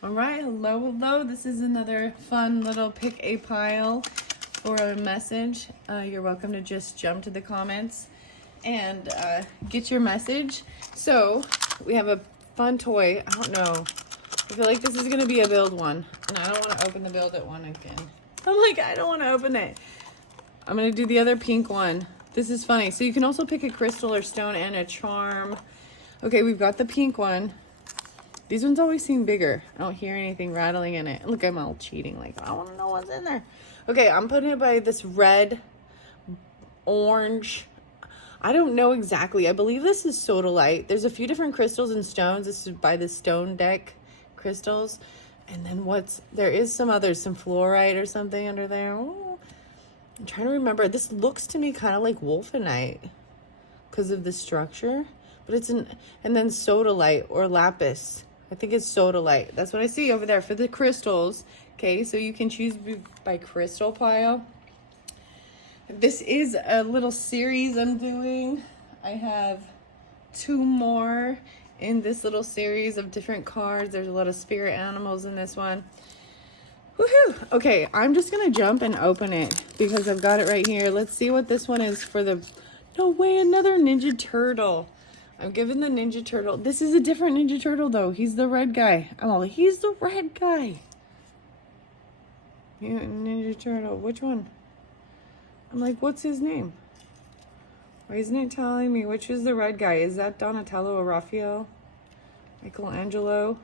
All right, hello. This is another fun little pick a pile or a message. You're welcome to just jump to the comments and get your message. So we have a fun toy. I don't know. I feel like this is going to be a build one, and I don't want to open the build it one again. I'm like, I don't want to open it. I'm going to do the other pink one. This is funny. So you can also pick a crystal or stone and a charm. Okay, we've got the pink one. These ones always seem bigger. I don't hear anything rattling in it. Look, I'm all cheating. Like, I want to know what's in there. Okay, I'm putting it by this red, orange. I don't know exactly. I believe this is sodalite. There's a few different crystals and stones. This is by the stone deck crystals. And then there is some others, some fluorite or something under there. Ooh, I'm trying to remember. This looks to me kind of like wolfenite because of the structure. But and then sodalite or lapis. I think it's sodalite. That's what I see over there for the crystals. Okay, so you can choose by crystal pile. This is a little series I'm doing. I have 2 more in this little series of different cards. There's a lot of spirit animals in this one. Woohoo! Okay, I'm just gonna jump and open it because I've got it right here. Let's see what this one is for the... No way, another Ninja Turtle. I'm giving the Ninja Turtle. This is a different Ninja Turtle, though. He's the red guy. He's the red guy. Yeah, Ninja Turtle. Which one? I'm like, what's his name? Why isn't it telling me which is the red guy? Is that Donatello or Raphael? Michaelangelo?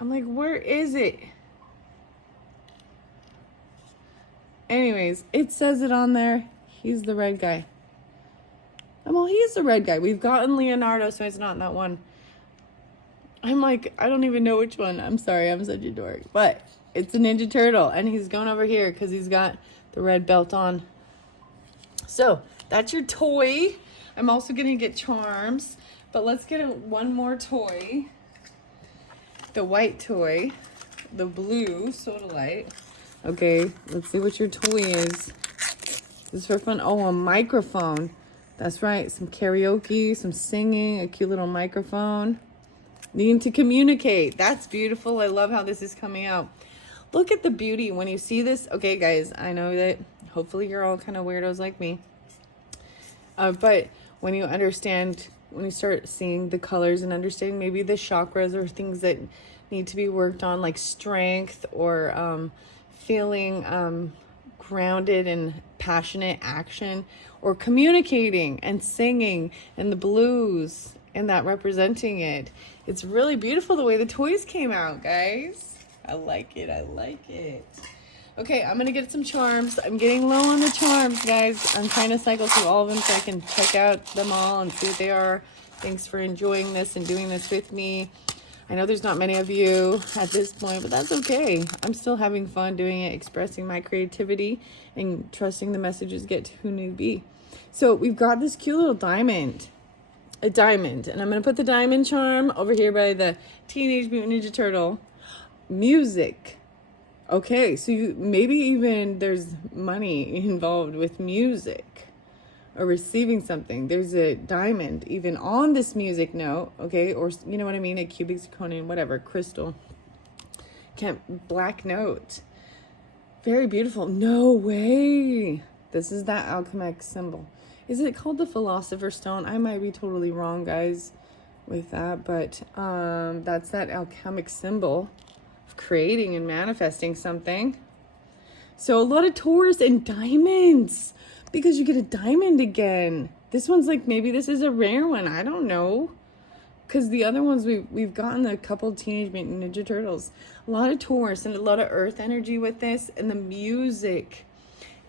I'm like, where is it? Anyways, it says it on there. He's the red guy. He's the red guy. We've gotten Leonardo, so it's not that one. I'm like, I don't even know which one. I'm sorry, I'm such a dork. But it's a Ninja Turtle, and he's going over here because he's got the red belt on. So that's your toy. I'm also going to get charms, but let's get one more toy. The white toy, the blue sodalite. Okay, let's see what your toy is. This is for fun. Oh, a microphone. That's right, some karaoke, some singing, a cute little microphone. Needing to communicate. That's beautiful. I love how this is coming out. Look at the beauty when you see this. Okay, guys, I know that hopefully you're all kind of weirdos like me. But when you start seeing the colors and understanding maybe the chakras or things that need to be worked on, like strength or feeling grounded in passionate action, or communicating and singing and the blues and that representing it. It's really beautiful the way the toys came out, guys. I like it. Okay, I'm gonna get some charms. I'm getting low on the charms, guys. I'm trying to cycle through all of them so I can check out them all and see what they are. Thanks for enjoying this and doing this with me. I know there's not many of you at this point, but that's okay. I'm still having fun doing it, expressing my creativity and trusting the messages get to who need to be. So we've got this cute little diamond. A diamond. And I'm going to put the diamond charm over here by the Teenage Mutant Ninja Turtle. Music. Okay, so maybe even there's money involved with music. Or receiving something. There's a diamond even on this music note, okay? Or you know what I mean? A cubic zirconium, whatever, crystal. Black note. Very beautiful. No way. This is that alchemic symbol. Is it called the Philosopher's Stone? I might be totally wrong, guys, with that. But that's that alchemic symbol of creating and manifesting something. So a lot of Taurus and diamonds. Because you get a diamond again. This one's like, maybe this is a rare one. I don't know. Because the other ones, we've gotten a couple Teenage Mutant Ninja Turtles. A lot of Taurus and a lot of earth energy with this. And the music.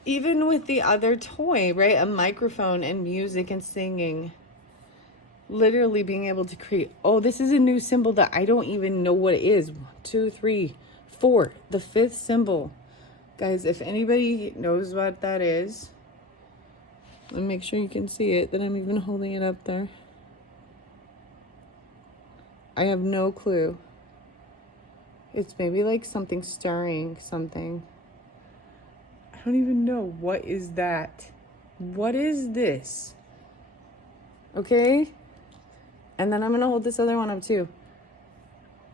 Even with the other toy, right? A microphone and music and singing. Literally being able to create. Oh, this is a new symbol that I don't even know what it is. 1, 2, 3, 4. The 5th symbol. Guys, if anybody knows what that is... Let me make sure you can see it, that I'm even holding it up there. I have no clue. It's maybe like something stirring something. I don't even know. What is that? What is this? Okay? And then I'm going to hold this other one up too.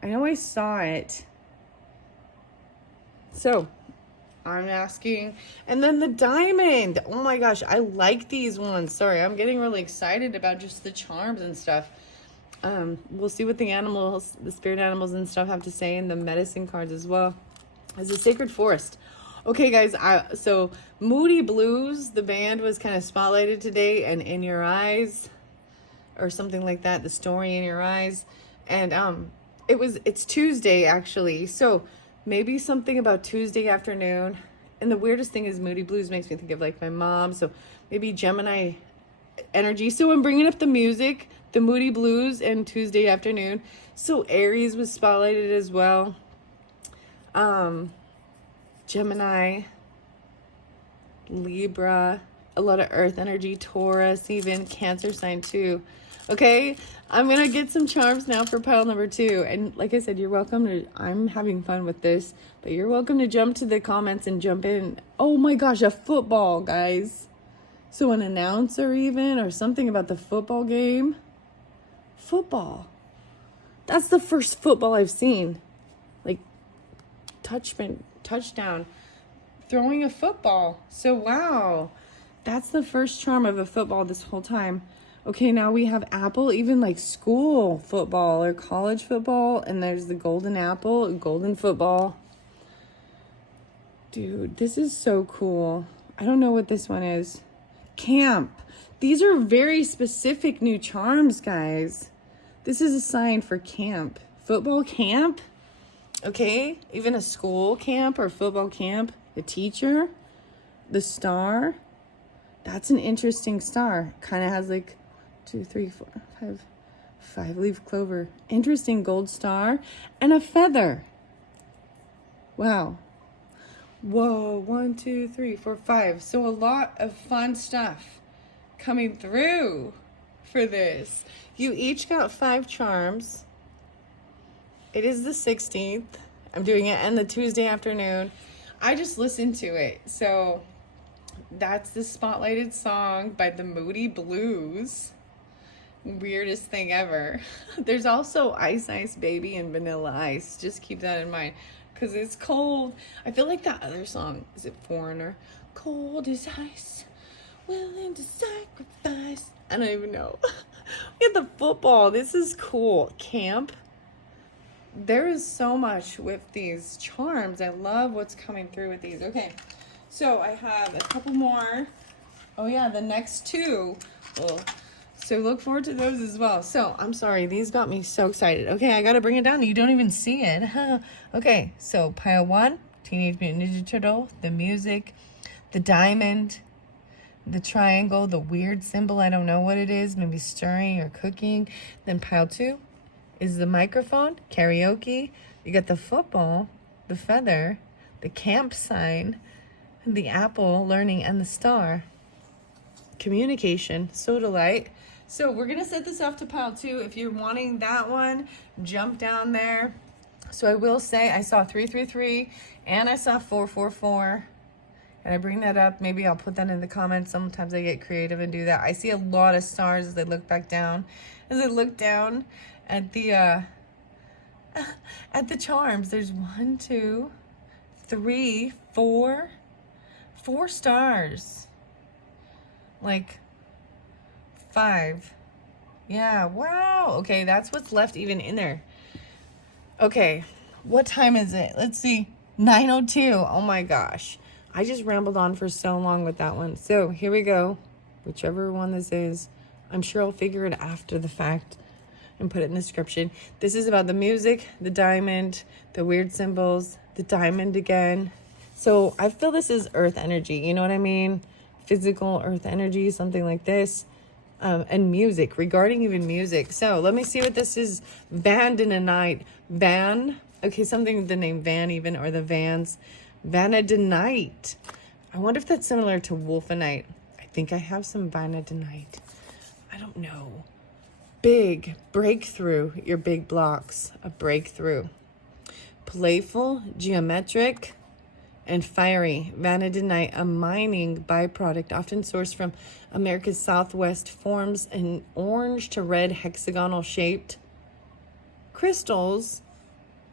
I know I saw it. So I'm asking. And then the diamond. Oh my gosh, I like these ones. Sorry, I'm getting really excited about just the charms and stuff. We'll see what the animals, the spirit animals and stuff have to say, and the medicine cards as well. As a sacred forest. Okay, guys, so Moody Blues, the band, was kind of spotlighted today, and In Your Eyes, or something like that, the story In Your Eyes. And it's Tuesday, actually, so maybe something about Tuesday afternoon. And the weirdest thing is Moody Blues makes me think of, like, my mom, so maybe Gemini energy. So I'm bringing up the music, the Moody Blues, and Tuesday afternoon. So Aries was spotlighted as well. Gemini, Libra, a lot of earth energy, Taurus, even Cancer sign too. Okay, I'm gonna get some charms now for pile number 2. And like I said, you're welcome to, I'm having fun with this, but you're welcome to jump to the comments and jump in. Oh my gosh, a football, guys. So an announcer even, or something about the football game. Football. That's the first football I've seen. Like, touchdown, throwing a football. So wow, that's the first charm of a football this whole time. Okay, now we have apple, even like school football or college football, and there's the golden apple, golden football. Dude, this is so cool. I don't know what this one is. Camp. These are very specific new charms, guys. This is a sign for camp. Football camp. Okay, even a school camp or football camp, the teacher, the star. That's an interesting star. Kind of has like 2, 3, 4, 5 leaf clover. Interesting gold star and a feather. Wow. Whoa, 1, 2, 3, 4, 5. So a lot of fun stuff coming through for this. You each got 5 charms. It is the 16th. I'm doing it on the Tuesday afternoon. I just listened to it. So that's the spotlighted song by the Moody Blues. Weirdest thing ever. There's also Ice Ice Baby and Vanilla Ice. Just keep that in mind. Because it's cold. I feel like that other song. Is it Foreigner? Cold as ice. Willing to sacrifice. I don't even know. Look at the football. This is cool. Camp. There is so much with these charms. I love what's coming through with these. Okay, so I have a couple more. Oh yeah, the next 2. Oh, so look forward to those as well. So I'm sorry, these got me so excited. Okay, I gotta bring it down. You don't even see it. Okay, so pile 1, Teenage Mutant Ninja Turtle, the music, the diamond, the triangle, the weird symbol. I don't know what it is. Maybe stirring or cooking. Then pile 2 is the microphone, karaoke. You got the football, the feather, the camp sign, the apple, learning, and the star. Communication, soda light. So we're gonna set this off to pile 2. If you're wanting that one, jump down there. So I will say I saw 333 and I saw 444. And I bring that up. Maybe I'll put that in the comments. Sometimes I get creative and do that. I see a lot of stars as I look back down. As I look down at the charms, there's 1, 2, 3, 4 stars. Like 5. Yeah, wow. Okay, that's what's left even in there. Okay, what time is it? Let's see. 9:02. Oh my gosh. I just rambled on for so long with that one. So here we go. Whichever one this is. I'm sure I'll figure it after the fact and put it in the description. This is about the music, the diamond, the weird symbols, the diamond again. So I feel this is earth energy. You know what I mean? Physical earth energy, something like this. And music, regarding even music. So let me see what this is. Van in a night. Van. Okay, something with the name Van even, or the Vans. Vanadinite. I wonder if that's similar to Wolfenite. I think I have some Vanadinite. I don't know. Big. Breakthrough. Your big blocks. A breakthrough. Playful. Geometric. And fiery. Vanadinite, a mining byproduct often sourced from America's Southwest, forms an orange to red hexagonal shaped crystals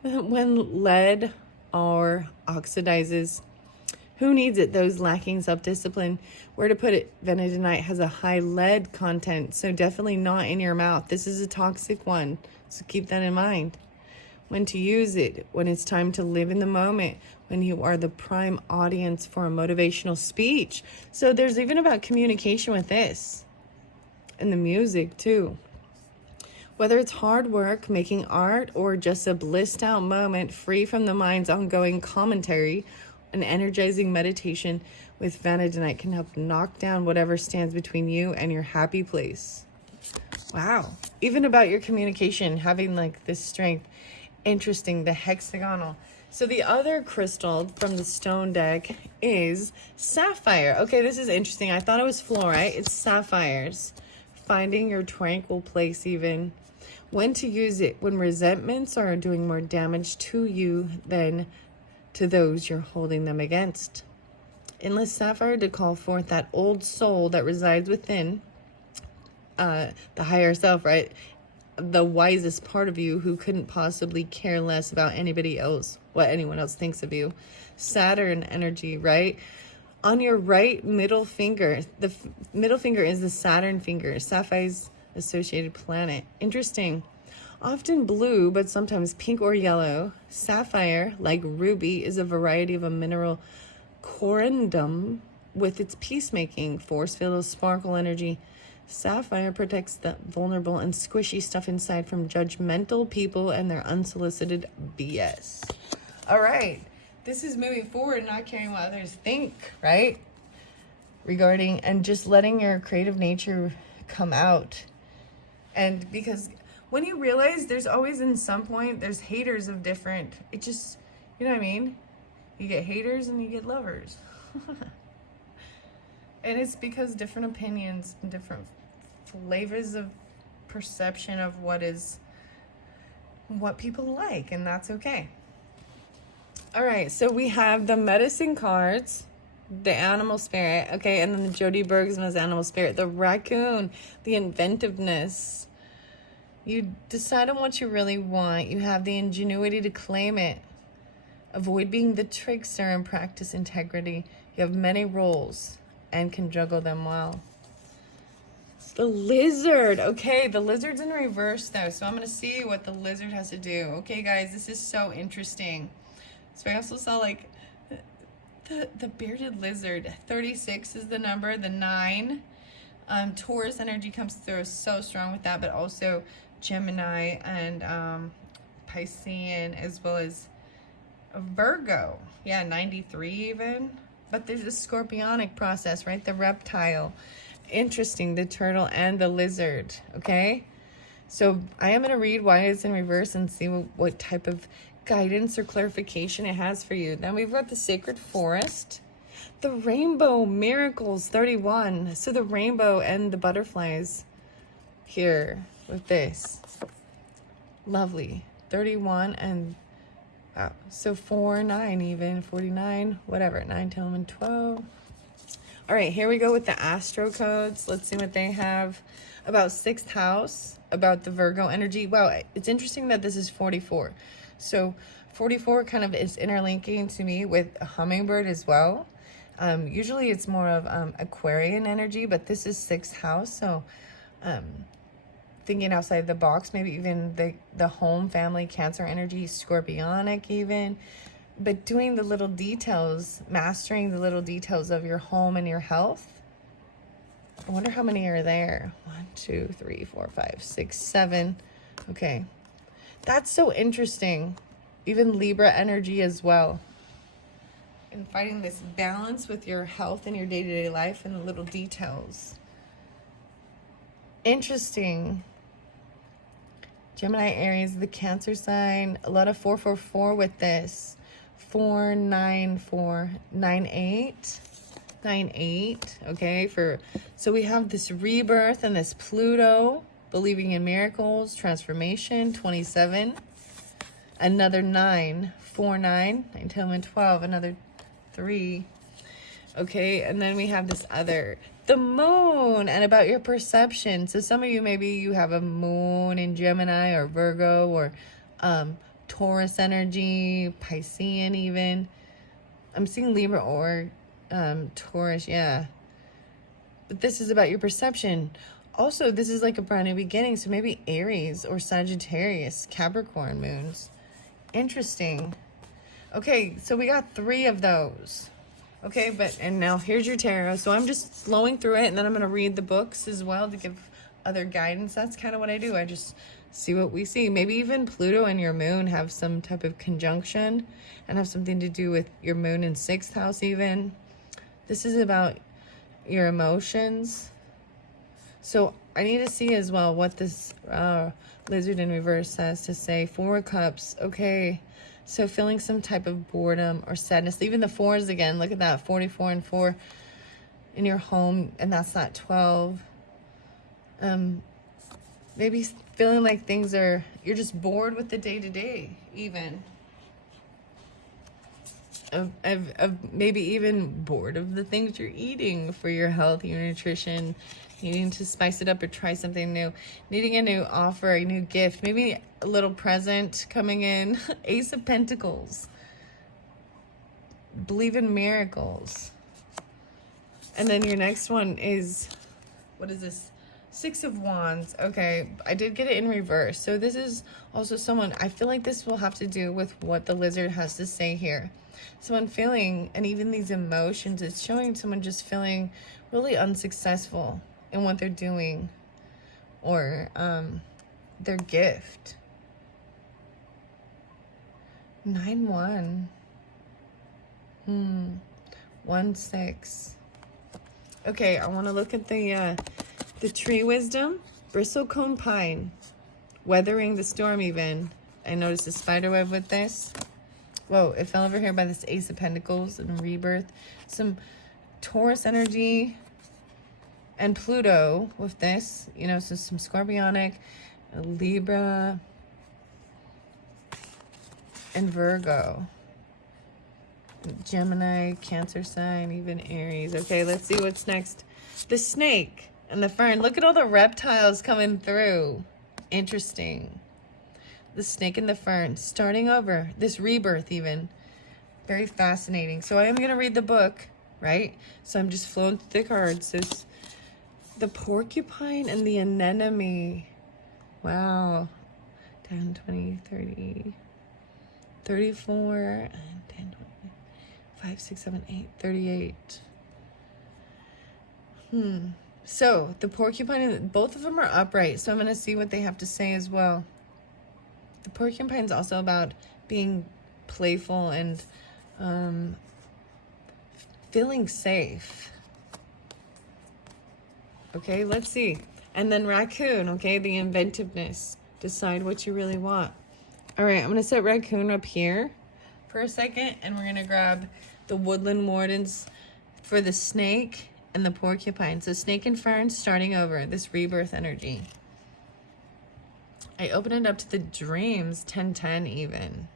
When lead or oxidizes, who needs it? Those lacking self-discipline. Where to put it? Vanadinite has a high lead content, so definitely not in your mouth. This is a toxic one, so keep that in mind. When to use it? When it's time to live in the moment, when you are the prime audience for a motivational speech. So there's even about communication with this, and the music too. Whether it's hard work, making art, or just a blissed out moment free from the mind's ongoing commentary, an energizing meditation with vanadinite can help knock down whatever stands between you and your happy place. Wow. Even about your communication, having like this strength. Interesting, the hexagonal. So the other crystal from the stone deck is sapphire. Okay, this is interesting. I thought it was fluorite. It's sapphires. Finding your tranquil place even. When to use it? When resentments are doing more damage to you than to those you're holding them against. Enlist sapphire to call forth that old soul that resides within the higher self, right? The wisest part of you who couldn't possibly care less about anybody else, what anyone else thinks of you. Saturn energy, right? On your right middle finger, the middle finger is the Saturn finger, Sapphire's associated planet. Interesting. Often blue, but sometimes pink or yellow. Sapphire, like ruby, is a variety of a mineral corundum with its peacemaking, force-filled sparkle energy. Sapphire protects the vulnerable and squishy stuff inside from judgmental people and their unsolicited BS. All right. This is moving forward, not caring what others think, right? Regarding and just letting your creative nature come out. And because when you realize there's always in some point, there's haters of different, it just, you know what I mean? You get haters and you get lovers. And it's because different opinions and different flavors of perception of what people like, and that's okay. All right, so we have the medicine cards, the animal spirit, okay, and then the Jody Bergsma's animal spirit, the raccoon, the inventiveness. You decide on what you really want. You have the ingenuity to claim it. Avoid being the trickster and practice integrity. You have many roles and can juggle them well. The lizard. Okay, the lizard's in reverse though, so I'm going to see what the lizard has to do. Okay, guys, this is so interesting. So I also saw like the bearded lizard. 36 is the number, the 9. Taurus energy comes through so strong with that, but also Gemini and Piscean, as well as Virgo. Yeah, 93 even. But there's a scorpionic process, right? The reptile. Interesting, the turtle and the lizard, okay? So I am going to read why it's in reverse and see what type of guidance or clarification it has for you. Then we've got the sacred forest. The rainbow miracles, 31. So the rainbow and the butterflies here with this. Lovely. 31 and wow. So 4, 9 even, 49, whatever. 9, 10, 11, 12. All right, here we go with the astro codes. Let's see what they have about 6th house, about the Virgo energy. Wow, it's interesting that this is 44. So 44 kind of is interlinking to me with a hummingbird as well. Usually it's more of Aquarian energy, but this is 6th house. So thinking outside the box, maybe even the home, family, Cancer energy, Scorpionic even. But doing the little details, mastering the little details of your home and your health. I wonder how many are there. 1, 2, 3, 4, 5, 6, 7. Okay. That's so interesting. Even Libra energy as well. And finding this balance with your health and your day-to-day life and the little details. Interesting. Gemini, Aries, the Cancer sign. A lot of 444 with this. 4, 9, 4, 9, 8. 9, 8. Okay. So we have this rebirth and this Pluto. Believing in miracles. Transformation. 27. Another 9. 4, 9. 9, 10, 11, 12. Another 3. Okay. And then we have this other. The moon and about your perception. So some of you, maybe you have a moon in Gemini or Virgo or Taurus energy, Piscean even. I'm seeing Libra or Taurus, yeah. But this is about your perception. Also, this is like a brand new beginning, so maybe Aries or Sagittarius, Capricorn moons. Interesting. Okay, so we got 3 of those. Okay, and now here's your tarot. So I'm just flowing through it, and then I'm going to read the books as well to give other guidance. That's kind of what I do. I just see what we see. Maybe even Pluto and your moon have some type of conjunction and have something to do with your moon in 6th house even. This is about your emotions. So I need to see as well what this lizard in reverse has to say. 4 of Cups. Okay. So feeling some type of boredom or sadness. Even the 4s again. Look at that. 44 and 4 in your home. And that's that 12. Maybe feeling like you're just bored with the day-to-day even. Maybe even bored of the things you're eating for your health, your nutrition, needing to spice it up or try something new, needing a new offer, a new gift, maybe a little present coming in. Ace of Pentacles. Believe in miracles. And then your next one is, what is this? 6 of Wands. Okay, I did get it in reverse. So this is also someone, I feel like this will have to do with what the lizard has to say here. Someone feeling, and even these emotions, it's showing someone just feeling really unsuccessful in what they're doing or their gift. 9-1. 1-6. Okay, I want to look at the tree wisdom. Bristlecone pine. Weathering the storm even. I noticed a spider web with this. Whoa, it fell over here by this Ace of Pentacles and rebirth. Some Taurus energy and Pluto with this. You know, so some Scorpionic, Libra, and Virgo. Gemini, Cancer sign, even Aries. Okay, let's see what's next. The snake and the fern. Look at all the reptiles coming through. Interesting. The snake and the fern. Starting over. This rebirth even. Very fascinating. So I am going to read the book, right? So I'm just flowing through the cards. So the porcupine and the anemone. Wow. 10, 20, 30, 34, and 10, 20, 5, 6, 7, 8, 38. So the porcupine, both of them are upright. So I'm going to see what they have to say as well. The porcupine's also about being playful and feeling safe. Okay, let's see. And then raccoon, okay, the inventiveness. Decide what you really want. All right, I'm going to set raccoon up here for a second, and we're going to grab the woodland wardens for the snake and the porcupine. So snake and fern starting over, this rebirth energy. I open it up to the dreams, 10-10 even.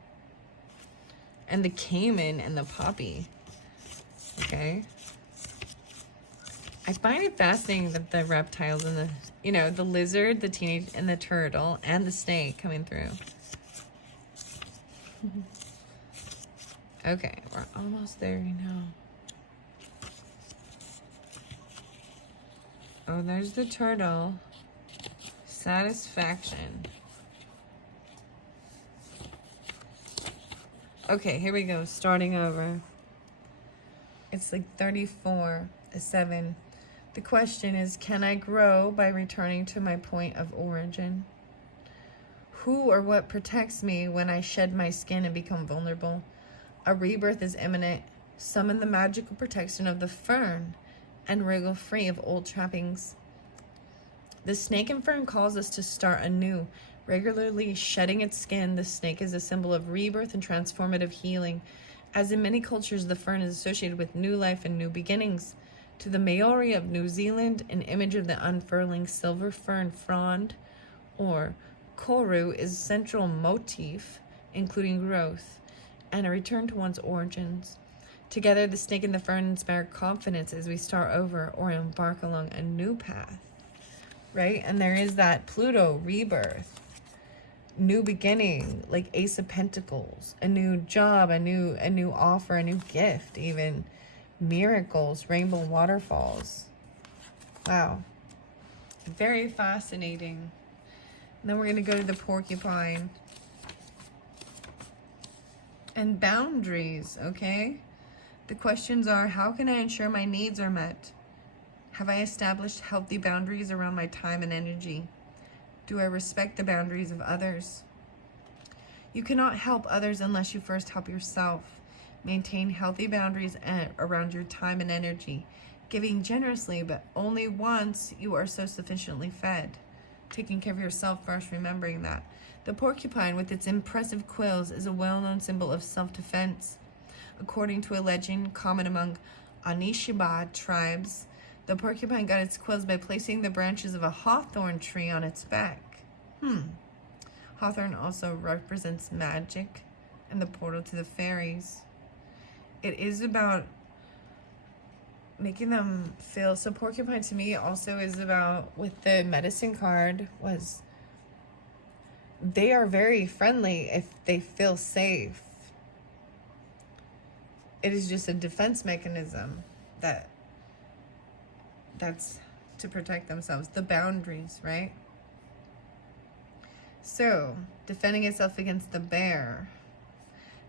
And the caiman and the poppy. Okay. I find it fascinating that the reptiles and the, you know, the lizard, the teenage, and the turtle, and the snake coming through. Okay, we're almost there now. Oh, there's the turtle. Satisfaction. Okay, here we go. Starting over. It's like 34, a 7. The question is, can I grow by returning to my point of origin? Who or what protects me when I shed my skin and become vulnerable? A rebirth is imminent. Summon the magical protection of the fern and wriggle free of old trappings. The snake and fern calls us to start anew. Regularly shedding its skin, the snake is a symbol of rebirth and transformative healing. As in many cultures, the fern is associated with new life and new beginnings. To the Maori of New Zealand, an image of the unfurling silver fern frond, or koru, is a central motif, including growth and a return to one's origins. Together, the snake and the fern inspire confidence as we start over or embark along a new path, right? And there is that Pluto rebirth. new beginning, like Ace of Pentacles, a new job, a new offer, a new gift, even miracles, rainbow waterfalls. Wow. Very fascinating. And then we're going to go to the porcupine. And boundaries, okay? The questions are, how can I ensure my needs are met? Have I established healthy boundaries around my time and energy? Do I respect the boundaries of others? You cannot help others unless you first help yourself. Maintain healthy boundaries around your time and energy, giving generously, but only once you are so sufficiently fed. Taking care of yourself first, remembering that. The porcupine, with its impressive quills, is a well-known symbol of self-defense. According to a legend common among Anishinaabe tribes, the porcupine got its quills by placing the branches of a hawthorn tree on its back. Hawthorn also represents magic and the portal to the fairies. It is about making them feel, so porcupine to me also is about, with the medicine card, was they are very friendly if they feel safe. It is just a defense mechanism that's to protect themselves. The boundaries, right? So, defending itself against the bear.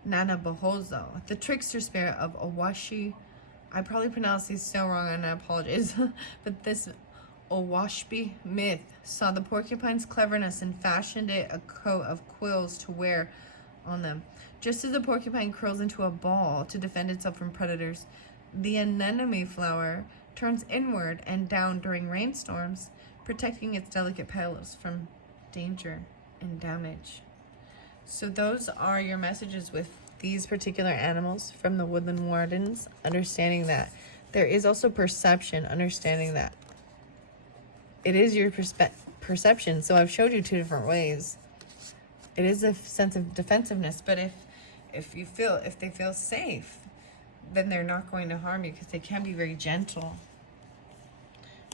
Nana Bohozo, the trickster spirit of Owashi. I probably pronounced these so wrong and I apologize. But this Owashbi myth saw the porcupine's cleverness and fashioned it a coat of quills to wear on them. Just as the porcupine curls into a ball to defend itself from predators, the anemone flower turns inward and down during rainstorms, protecting its delicate petals from danger and damage. So those are your messages with these particular animals from the Woodland Wardens, understanding that there is also perception, understanding that it is your perception. So I've showed you two different ways. It is a sense of defensiveness, but if they feel safe, then they're not going to harm you because they can be very gentle.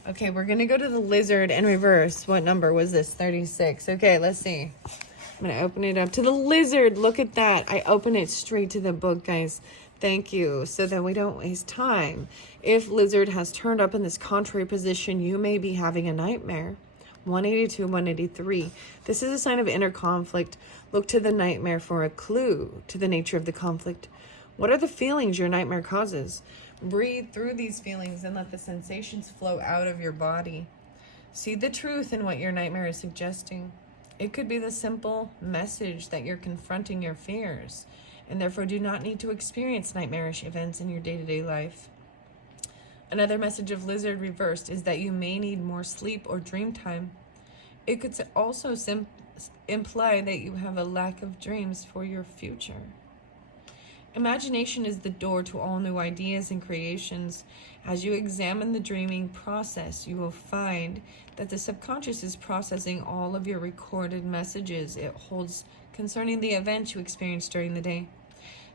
Okay, we're going to go to the lizard in reverse. What number was this? 36. Okay, let's see. I'm going to open it up to the lizard. Look at that. I open it straight to the book, guys. Thank you. So that we don't waste time. If lizard has turned up in this contrary position, you may be having a nightmare. 182, 183. This is a sign of inner conflict. Look to the nightmare for a clue to the nature of the conflict. What are the feelings your nightmare causes? Breathe through these feelings and let the sensations flow out of your body. See the truth in what your nightmare is suggesting. It could be the simple message that you're confronting your fears, and therefore do not need to experience nightmarish events in your day-to-day life. Another message of lizard reversed is that you may need more sleep or dream time. It could also imply that you have a lack of dreams for your future. Imagination is the door to all new ideas and creations. As you examine the dreaming process, you will find that the subconscious is processing all of your recorded messages it holds concerning the events you experienced during the day.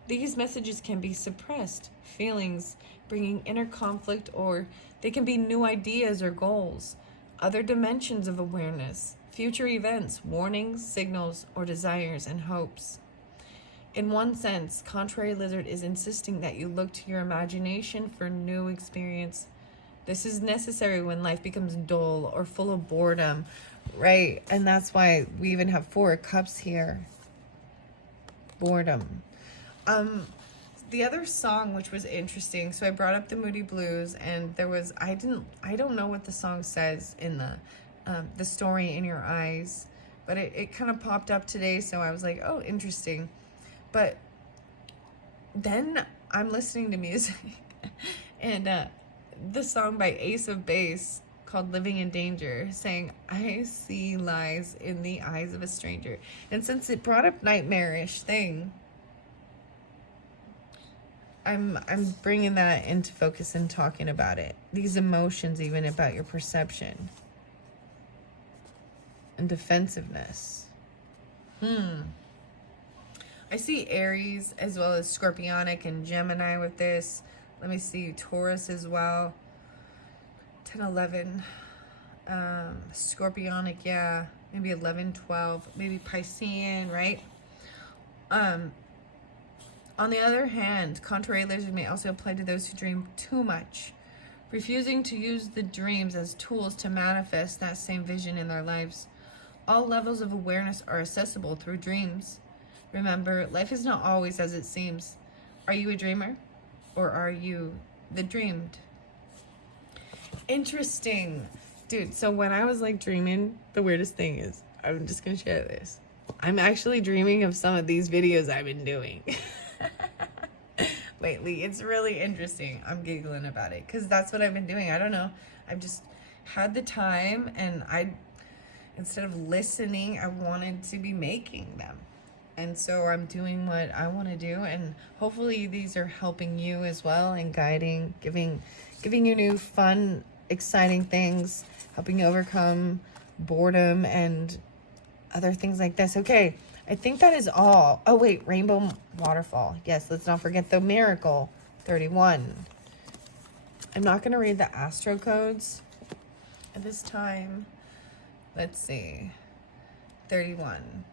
These messages can be suppressed feelings, bringing inner conflict, or they can be new ideas or goals, other dimensions of awareness, future events, warnings, signals, or desires and hopes. In one sense, contrary lizard is insisting that you look to your imagination for new experience. This is necessary when life becomes dull or full of boredom, right? And that's why we even have 4 cups here. Boredom. The other song, which was interesting, so I brought up the Moody Blues, and there was, I don't know what the song says in the story in your eyes, but it kind of popped up today, so I was like, oh, interesting. But then I'm listening to music and the song by Ace of Base called Living in Danger, saying, I see lies in the eyes of a stranger. And since it brought up nightmarish thing, I'm bringing that into focus and talking about it. These emotions, even about your perception and defensiveness. I see Aries as well as Scorpionic and Gemini with this. Let me see Taurus as well. 10, 11. Scorpionic, yeah. maybe 11, 12, maybe Piscean, right? On the other hand, contrary lizards may also apply to those who dream too much, refusing to use the dreams as tools to manifest that same vision in their lives. All levels of awareness are accessible through dreams. Remember, life is not always as it seems. Are you a dreamer, or are you the dreamed? Interesting. Dude, so when I was like dreaming, the weirdest thing is, I'm just gonna share this. I'm actually dreaming of some of these videos I've been doing lately. It's really interesting. I'm giggling about it because that's what I've been doing. I don't know. I've just had the time, and instead of listening, I wanted to be making them. And so I'm doing what I want to do, and hopefully these are helping you as well, and guiding, giving you new fun, exciting things, helping you overcome boredom and other things like this. Okay, I think that is all. Oh wait, rainbow waterfall. Yes, let's not forget the miracle 31. I'm not going to read the astro codes at this time. Let's see. 31.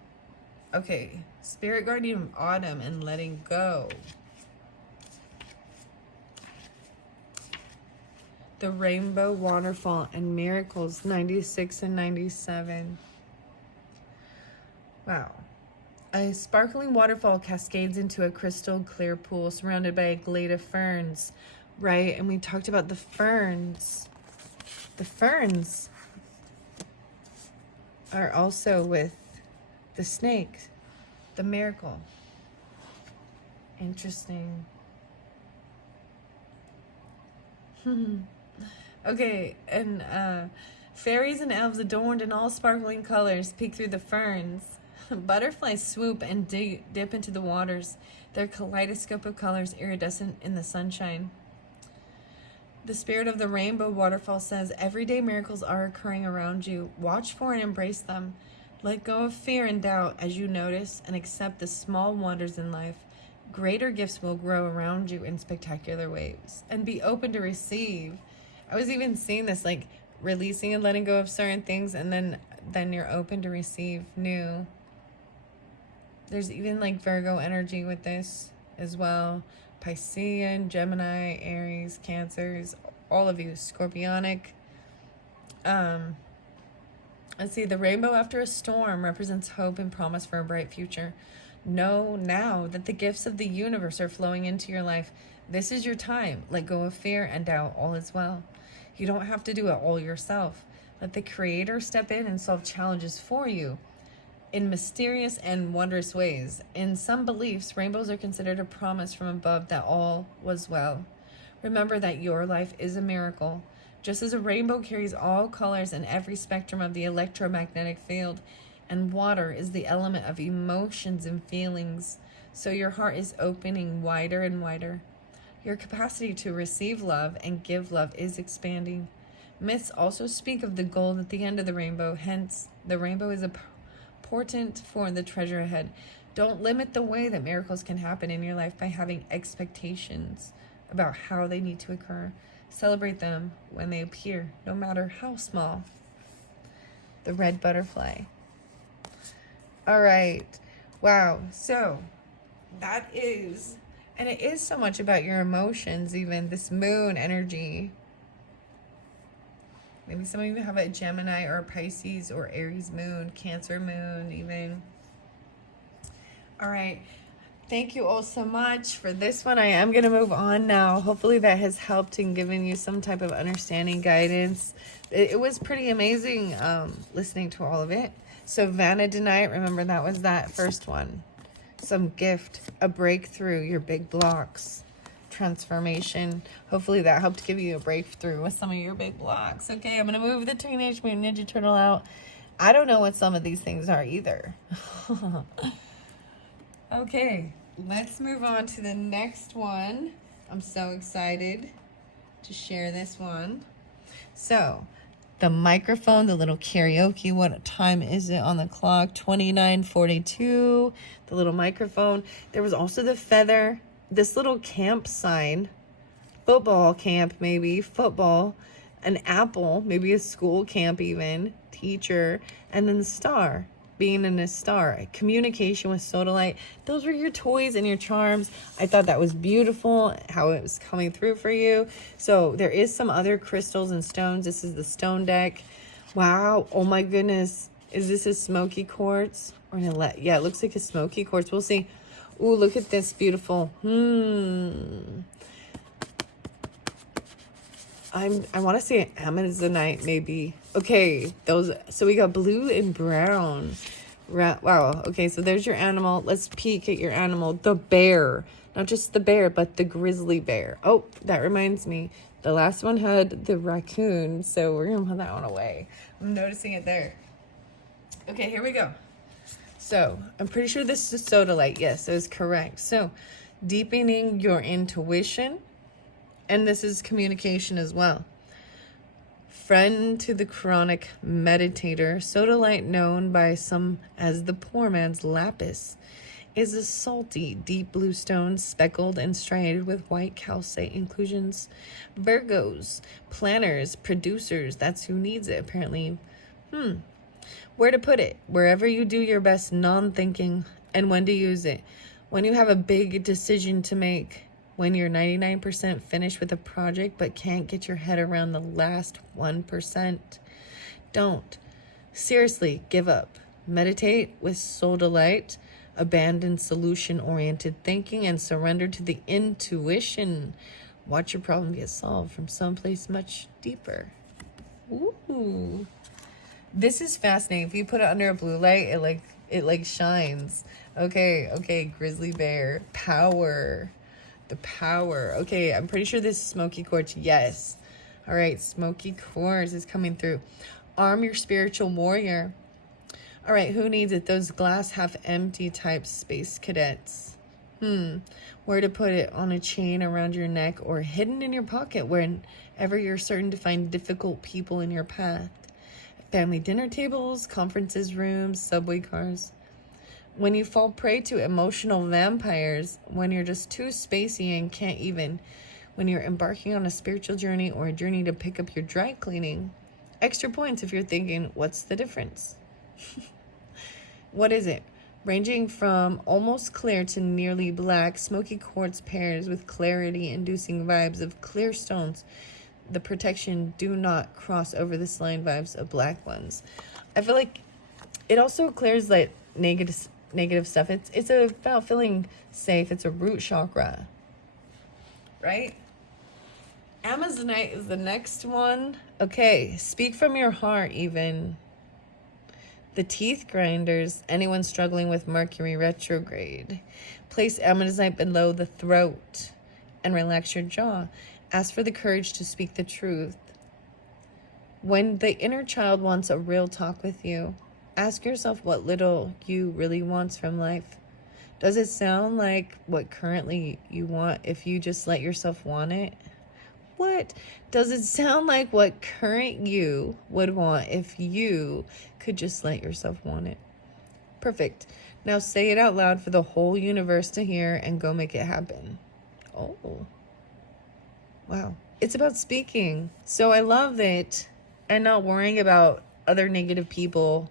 Okay, spirit guardian of autumn and letting go. The rainbow waterfall and miracles 96 and 97. Wow. A sparkling waterfall cascades into a crystal clear pool surrounded by a glade of ferns, right? And we talked about the ferns. The ferns are also with the snake, the miracle. Interesting. Okay, and fairies and elves adorned in all sparkling colors peek through the ferns. Butterflies swoop and dip into the waters, their kaleidoscope of colors iridescent in the sunshine. The spirit of the rainbow waterfall says, everyday miracles are occurring around you. Watch for and embrace them. Let go of fear and doubt as you notice and accept the small wonders in life. Greater gifts will grow around you in spectacular ways. And be open to receive. I was even seeing this, like releasing and letting go of certain things, and then you're open to receive new. There's even like Virgo energy with this as well. Piscean, Gemini, Aries, Cancers, all of you, Scorpionic. Let's see, the rainbow after a storm represents hope and promise for a bright future. Know now that the gifts of the universe are flowing into your life. This is your time. Let go of fear and doubt. All is well. You don't have to do it all yourself. Let the Creator step in and solve challenges for you in mysterious and wondrous ways. In some beliefs, rainbows are considered a promise from above that all was well. Remember that your life is a miracle. Just as a rainbow carries all colors and every spectrum of the electromagnetic field, and water is the element of emotions and feelings, so your heart is opening wider and wider. Your capacity to receive love and give love is expanding. Myths also speak of the gold at the end of the rainbow, hence the rainbow is a portent for the treasure ahead. Don't limit the way that miracles can happen in your life by having expectations about how they need to occur. Celebrate them when they appear, no matter how small. The red butterfly. All right. Wow. So that is, and it is so much about your emotions, even this moon energy. Maybe some of you have a Gemini or a Pisces or Aries moon, Cancer moon even. All right. Thank you all so much for this one. I am going to move on now. Hopefully that has helped and given you some type of understanding, guidance. It was pretty amazing listening to all of it. So Vanadinite, remember that was that first one. Some gift, a breakthrough, your big blocks, transformation. Hopefully that helped give you a breakthrough with some of your big blocks. Okay, I'm going to move the Teenage Mutant Ninja Turtle out. I don't know what some of these things are either. Okay, let's move on to the next one. I'm so excited to share this one. So, the microphone, the little karaoke. What time is it on the clock? 29:42. The little microphone. There was also the feather. This little camp sign. Football camp, maybe. Football. an apple, maybe a school camp even, teacher, and then the star, being in a star. Communication with sodalite. Those were your toys and your charms. I thought that was beautiful, how it was coming through for you. So there is some other crystals and stones. This is the stone deck. Wow. Oh my goodness. Is this a smoky quartz? Or yeah, it looks like a smoky quartz. We'll see. Ooh, look at this beautiful. I want to say amazonite maybe. Okay, those. So we got blue and brown. Wow. Okay, so there's your animal. Let's peek at your animal. The bear. Not just the bear, but the grizzly bear. Oh, that reminds me. The last one had the raccoon, so we're going to put that one away. I'm noticing it there. Okay, here we go. So, I'm pretty sure this is sodalite. Yes, it is correct. So, deepening your intuition. And this is communication as well. Friend to the chronic meditator, sodalite, known by some as the poor man's lapis, is a salty, deep blue stone speckled and striated with white calcite inclusions. Virgos, planners, producers, that's who needs it, apparently. Where to put it? Wherever you do your best non-thinking. And when to use it? When you have a big decision to make. When you're 99% finished with a project but can't get your head around the last 1%. Don't. Seriously, give up. Meditate with sodalite. Abandon solution-oriented thinking and surrender to the intuition. Watch your problem get solved from someplace much deeper. Ooh. This is fascinating. If you put it under a blue light, it like shines. Okay, grizzly bear. Power. The power. Okay, I'm pretty sure this is smoky quartz. Yes. All right, smoky quartz is coming through. Arm your spiritual warrior. All right, who needs it? Those glass half empty type space cadets. Where to put it? On a chain around your neck or hidden in your pocket whenever you're certain to find difficult people in your path. Family dinner tables, conferences rooms, subway cars. When you fall prey to emotional vampires, when you're just too spacey and can't even, when you're embarking on a spiritual journey or a journey to pick up your dry cleaning. Extra points if you're thinking, what's the difference? What is it? Ranging from almost clear to nearly black, smoky quartz pairs with clarity-inducing vibes of clear stones. The protection do not cross over the slime vibes of black ones. I feel like it also clears like negative stuff. It's about feeling safe. It's a root chakra, right? Amazonite is the next one. Okay, speak from your heart even. The teeth grinders, anyone struggling with Mercury retrograde. Place amazonite below the throat and relax your jaw. Ask for the courage to speak the truth. When the inner child wants a real talk with you, ask yourself what little you really wants from life. Does it sound like what currently you want if you just let yourself want it? What? Does it sound like what current you would want if you could just let yourself want it? Perfect. Now say it out loud for the whole universe to hear and go make it happen. Oh. Wow. It's about speaking. So I love it. And not worrying about other negative people.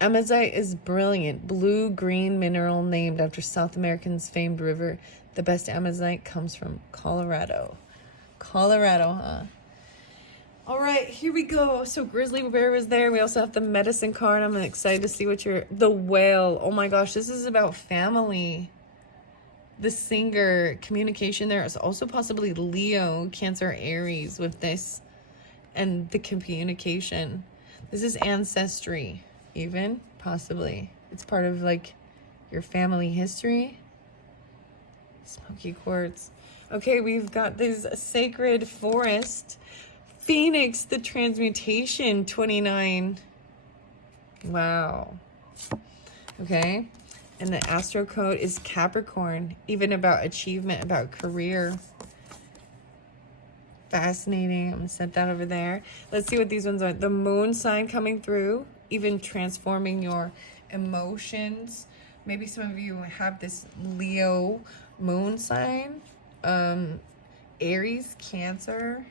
Amazonite is brilliant. Blue-green mineral named after South America's famed river. The best amazonite comes from Colorado. Colorado, huh? All right, here we go. So grizzly bear was there. We also have the medicine card. I'm excited to see what the whale. Oh my gosh, this is about family. The singer, communication. There is also possibly Leo, Cancer, Aries with this. And the communication. This is ancestry, even, possibly. It's part of, like, your family history. Smoky quartz. Okay, we've got this sacred forest. Phoenix, the transmutation, 29. Wow. Okay. And the astro code is Capricorn, even about achievement, about career. Fascinating. I'm going to set that over there. Let's see what these ones are. The moon sign coming through, even transforming your emotions. Maybe some of you have this Leo moon sign. Aries, Cancer.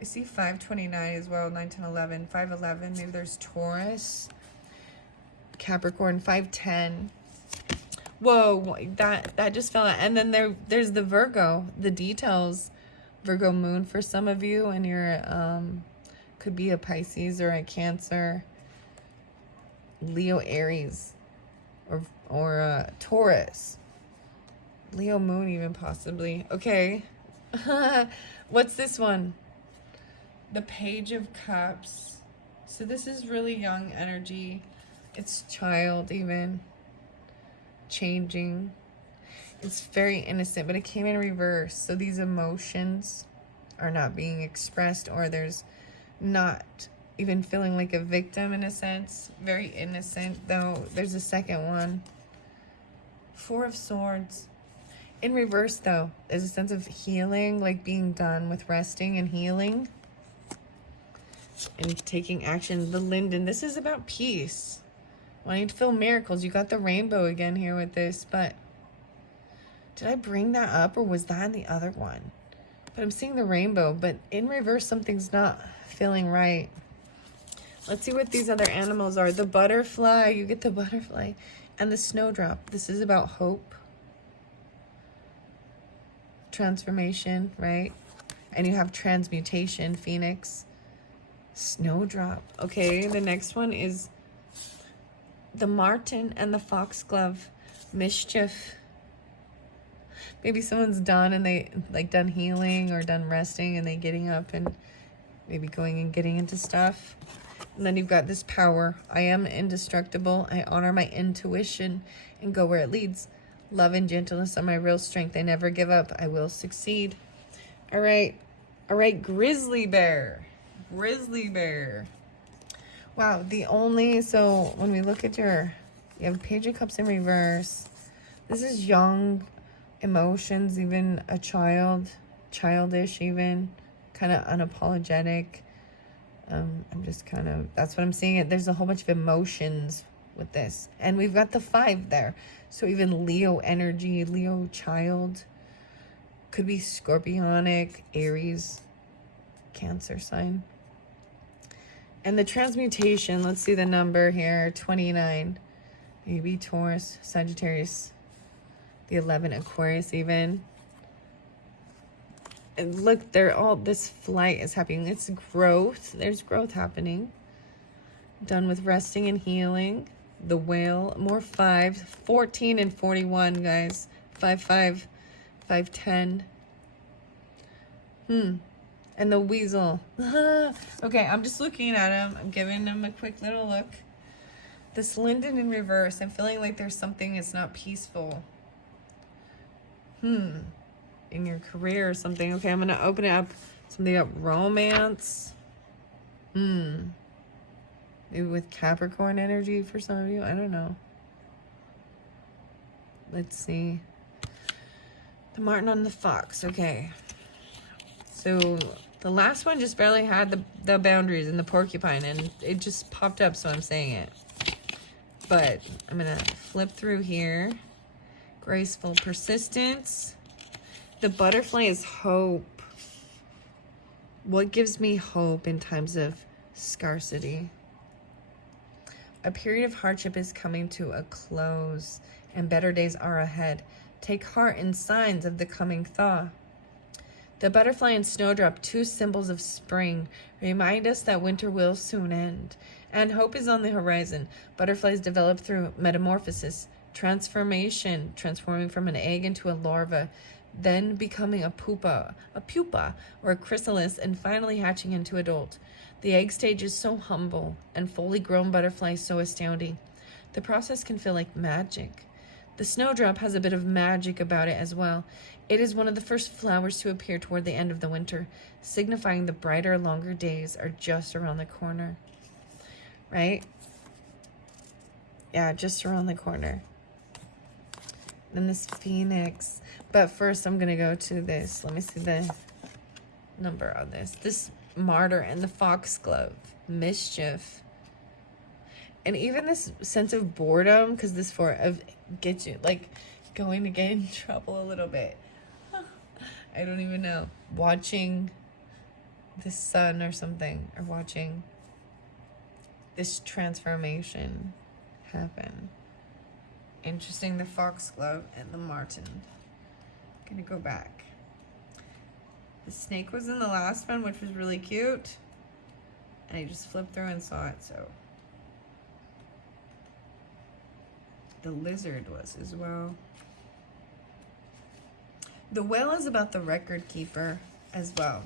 I see 529 as well, 9, 10, 11, 511. Maybe there's Taurus, Capricorn, 510. Whoa, that just fell out. And then there's the Virgo, the details. Virgo moon for some of you, and you're could be a Pisces or a Cancer, Leo, Aries, or a Taurus, Leo moon even possibly. Okay. What's this one? The Page of Cups. So this is really young energy. It's child even. Changing. It's very innocent, but it came in reverse. So these emotions are not being expressed, or there's not even feeling like a victim in a sense. Very innocent, though. There's a second one. 4 of Swords. In reverse, though, there's a sense of healing, like being done with resting and healing and taking action. The Linden, this is about peace. Wanting to feel miracles. You got the rainbow again here with this, but did I bring that up, or was that in the other one? But I'm seeing the rainbow, but in reverse, something's not feeling right. Let's see what these other animals are. The butterfly, you get the butterfly, and the snowdrop. This is about hope. Transformation, right? And you have transmutation, Phoenix, snowdrop. Okay, the next one is the marten and the foxglove, mischief. Maybe someone's done and they done healing or done resting, and they getting up and maybe going and getting into stuff. And then you've got this power. I am indestructible. I honor my intuition and go where it leads. Love and gentleness are my real strength. I never give up. I will succeed. All right. All right, grizzly bear. Grizzly bear. Wow, so when we look at you have Page of Cups in reverse. This is young emotions, even a childish even, kind of unapologetic. I'm just kind of, that's what I'm seeing. There's a whole bunch of emotions with this. And we've got the 5 there. So even Leo energy, Leo child, could be scorpionic, Aries, Cancer sign. And the transmutation, let's see the number here, 29. Maybe Taurus, Sagittarius, the 11, Aquarius even. And look, this flight is happening. It's growth. There's growth happening. Done with resting and healing. The whale, more 5, 14 and 41, guys. 5, 5, 5, 10. And the weasel. Okay, I'm just looking at him. I'm giving him a quick little look. This linden in reverse. I'm feeling like there's something that's not peaceful. In your career or something. Okay, I'm going to open it up. Something about romance. Maybe with Capricorn energy for some of you. I don't know. Let's see. The marten on the fox. Okay. So the last one just barely had the boundaries and the porcupine, and it just popped up, so I'm saying it. But I'm going to flip through here. Graceful persistence. The butterfly is hope. What gives me hope in times of scarcity? A period of hardship is coming to a close, and better days are ahead. Take heart in signs of the coming thaw. The butterfly and snowdrop, 2 symbols of spring, remind us that winter will soon end, and hope is on the horizon. Butterflies develop through metamorphosis, transformation, transforming from an egg into a larva, then becoming a pupa, or a chrysalis, and finally hatching into adult. The egg stage is so humble, and fully grown butterflies so astounding. The process can feel like magic. The snowdrop has a bit of magic about it as well. It is one of the first flowers to appear toward the end of the winter, signifying the brighter, longer days are just around the corner. Right? Yeah, just around the corner. Then this phoenix. But first, I'm going to go to this. Let me see the number on this. This martyr and the foxglove. Mischief. And even this sense of boredom, because this gets you, like, going to get in trouble a little bit. I don't even know. Watching the sun or something, or watching this transformation happen. Interesting, the foxglove and the marten. Gonna go back. The snake was in the last one, which was really cute. And I just flipped through and saw it, so. The lizard was as well. The whale is about the record keeper as well.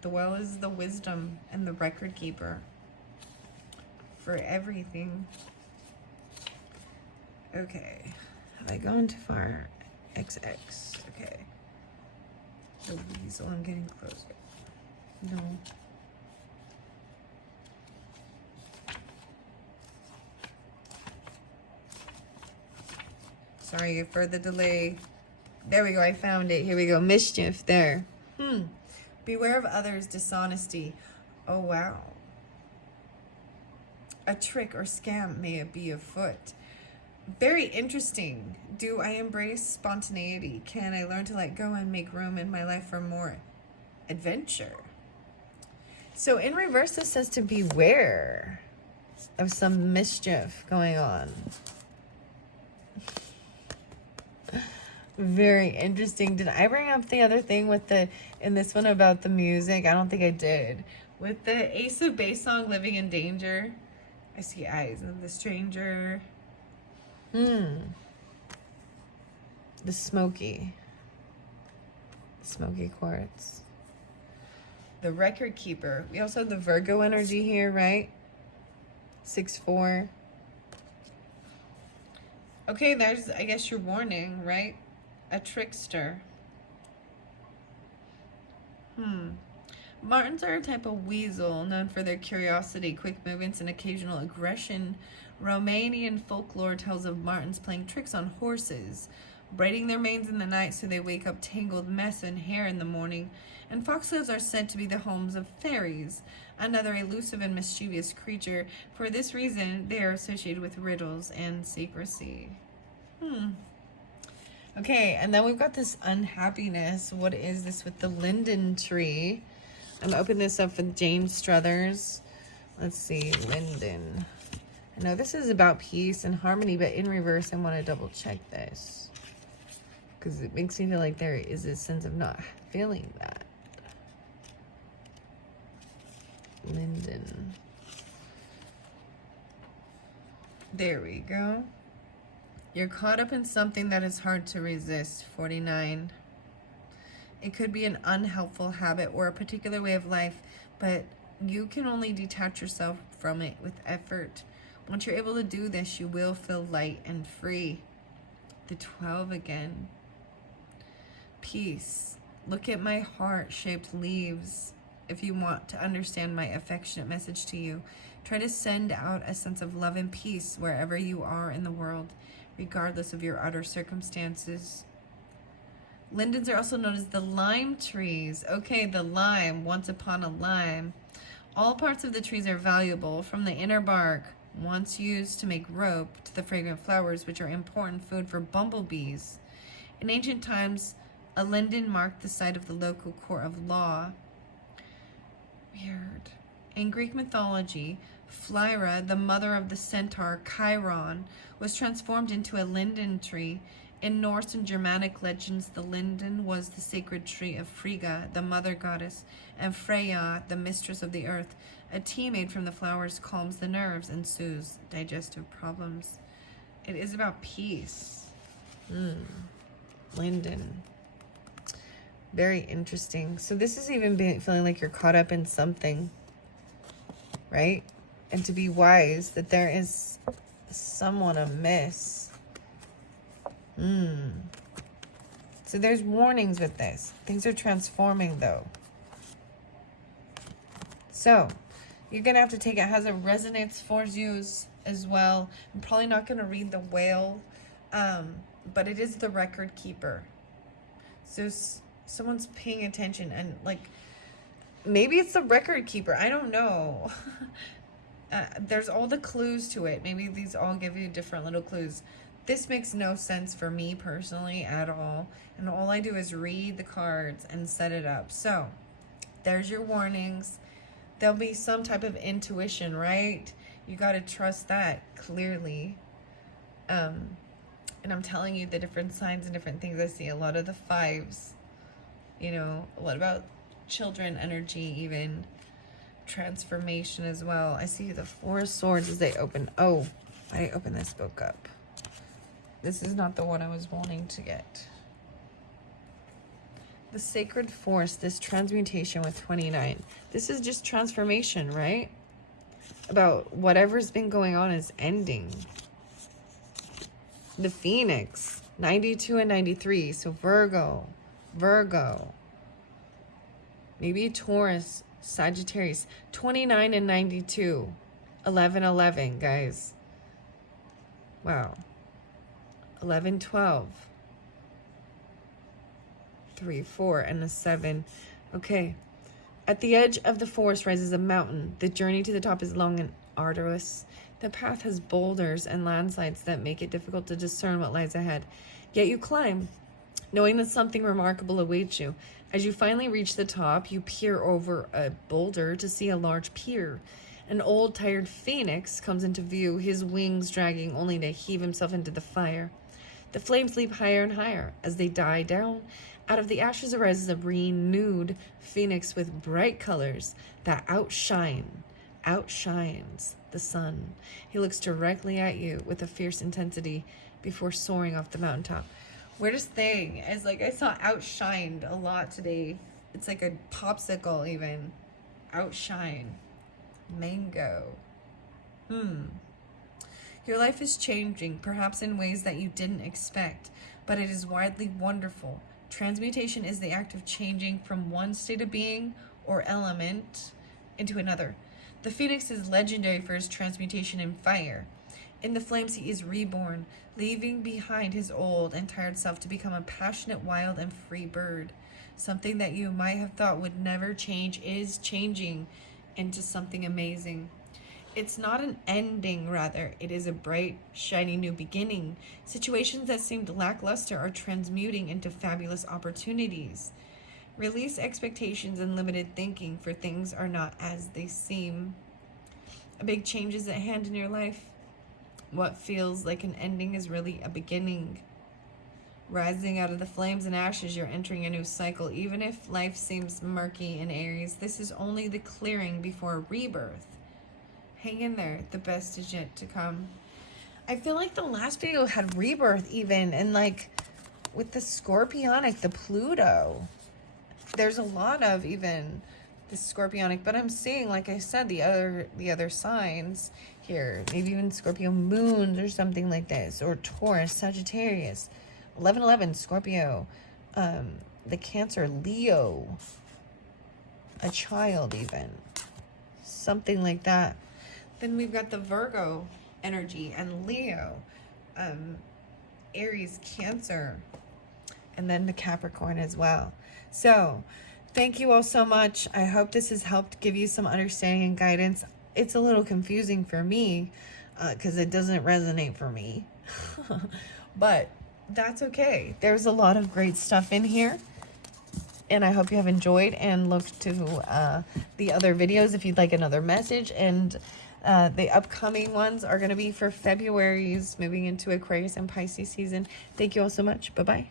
The whale is the wisdom and the record keeper for everything. Okay. Have I gone too far? XX. Okay. The weasel, I'm getting closer. No. Sorry for the delay. There we go, I found it. Here we go. Mischief there. Beware of others' dishonesty. Oh, wow. A trick or scam may be afoot. Very interesting. Do I embrace spontaneity? Can I learn to let go and make room in my life for more adventure? So in reverse, this says to beware of some mischief going on. Very interesting. Did I bring up the other thing with in this one about the music? I don't think I did. With the Ace of Base song, Living in Danger. I see eyes of the stranger. The smoky quartz. The record keeper. We also have the Virgo energy here, right? 6-4. Okay, there's, I guess, your warning, right? A trickster. Martens are a type of weasel known for their curiosity, quick movements, and occasional aggression. Romanian folklore tells of martens playing tricks on horses, braiding their manes in the night so they wake up tangled mess and hair in the morning. And foxgloves are said to be the homes of fairies, another elusive and mischievous creature. For this reason, they are associated with riddles and secrecy. Okay, and then we've got this unhappiness. What is this with the linden tree? I'm opening this up for James Struthers. Let's see, linden. I know this is about peace and harmony, but in reverse, I want to double check this. Because it makes me feel like there is a sense of not feeling that. Linden. There we go. You're caught up in something that is hard to resist, 49. It could be an unhelpful habit or a particular way of life, but you can only detach yourself from it with effort. Once you're able to do this, you will feel light and free. The 12 again. Peace. Look at my heart-shaped leaves. If you want to understand my affectionate message to you, try to send out a sense of love and peace wherever you are in the world, regardless of your outer circumstances. Lindens are also known as the lime trees. Okay, the lime, once upon a lime. All parts of the trees are valuable, from the inner bark, once used to make rope, to the fragrant flowers, which are important food for bumblebees. In ancient times, a linden marked the site of the local court of law. Weird. In Greek mythology, Phaera, the mother of the centaur Chiron, was transformed into a linden tree. In Norse and Germanic legends, the linden was the sacred tree of Frigga, the mother goddess, and Freya, the mistress of the earth. A tea made from the flowers calms the nerves and soothes digestive problems. It is about peace. Linden. Very interesting. So this is even feeling like you're caught up in something, right? And to be wise that there is someone amiss. So there's warnings with this. Things are transforming though. So you're going to have to take it. It has a resonance for you as well. I'm probably not going to read the whale, but it is the record keeper. So someone's paying attention, and like maybe it's the record keeper. I don't know. There's all the clues to it. Maybe these all give you different little clues. This makes no sense for me personally at all. And all I do is read the cards and set it up. So, there's your warnings. There'll be some type of intuition, right? You got to trust that clearly. And I'm telling you the different signs and different things I see. A lot of the fives, you know, a lot about children energy, even transformation as well. I see the Four of Swords as they open. Oh, I opened this book up. This is not the one I was wanting to get. The Sacred Force, this transmutation with 29. This is just transformation, right? About whatever's been going on is ending. The Phoenix, 92 and 93. So Virgo. Maybe Taurus, Sagittarius. 29 and 92. 11, guys. Wow. 11, 12. 3, 4, and a 7. Okay. At the edge of the forest rises a mountain. The journey to the top is long and arduous. The path has boulders and landslides that make it difficult to discern what lies ahead. Yet you climb, knowing that something remarkable awaits you. As you finally reach the top, you peer over a boulder to see a large pier. An old, tired phoenix comes into view, his wings dragging only to heave himself into the fire. The flames leap higher and higher. As they die down, out of the ashes arises a renewed phoenix with bright colors that outshines the sun. He looks directly at you with a fierce intensity before soaring off the mountaintop. Weirdest thing is, like, I saw outshined a lot today. It's like a popsicle even. Outshine. Mango. Your life is changing, perhaps in ways that you didn't expect, but it is widely wonderful. Transmutation is the act of changing from one state of being or element into another. The phoenix is legendary for his transmutation in fire. In the flames, he is reborn, leaving behind his old and tired self to become a passionate, wild, and free bird. Something that you might have thought would never change is changing into something amazing. It's not an ending, rather. It is a bright, shiny new beginning. Situations that seemed lackluster are transmuting into fabulous opportunities. Release expectations and limited thinking, for things are not as they seem. A big change is at hand in your life. What feels like an ending is really a beginning. Rising out of the flames and ashes, you're entering a new cycle. Even if life seems murky in Aries, this is only the clearing before rebirth. Hang in there. The best is yet to come. I feel like the last video had rebirth even, and like with the Scorpionic, the Pluto. There's a lot of even the Scorpionic, but I'm seeing, like I said, the other signs here. Maybe even Scorpio moons or something like this, or Taurus, Sagittarius, 11, Scorpio, the Cancer, Leo, a child even, something like that. Then we've got the Virgo energy and Leo, Aries, Cancer, and then the Capricorn as well. So thank you all so much. I hope this has helped give you some understanding and guidance. It's a little confusing for me because it doesn't resonate for me. But that's okay. There's a lot of great stuff in here. And I hope you have enjoyed and looked to the other videos if you'd like another message. And the upcoming ones are going to be for February's moving into Aquarius and Pisces season. Thank you all so much. Bye-bye.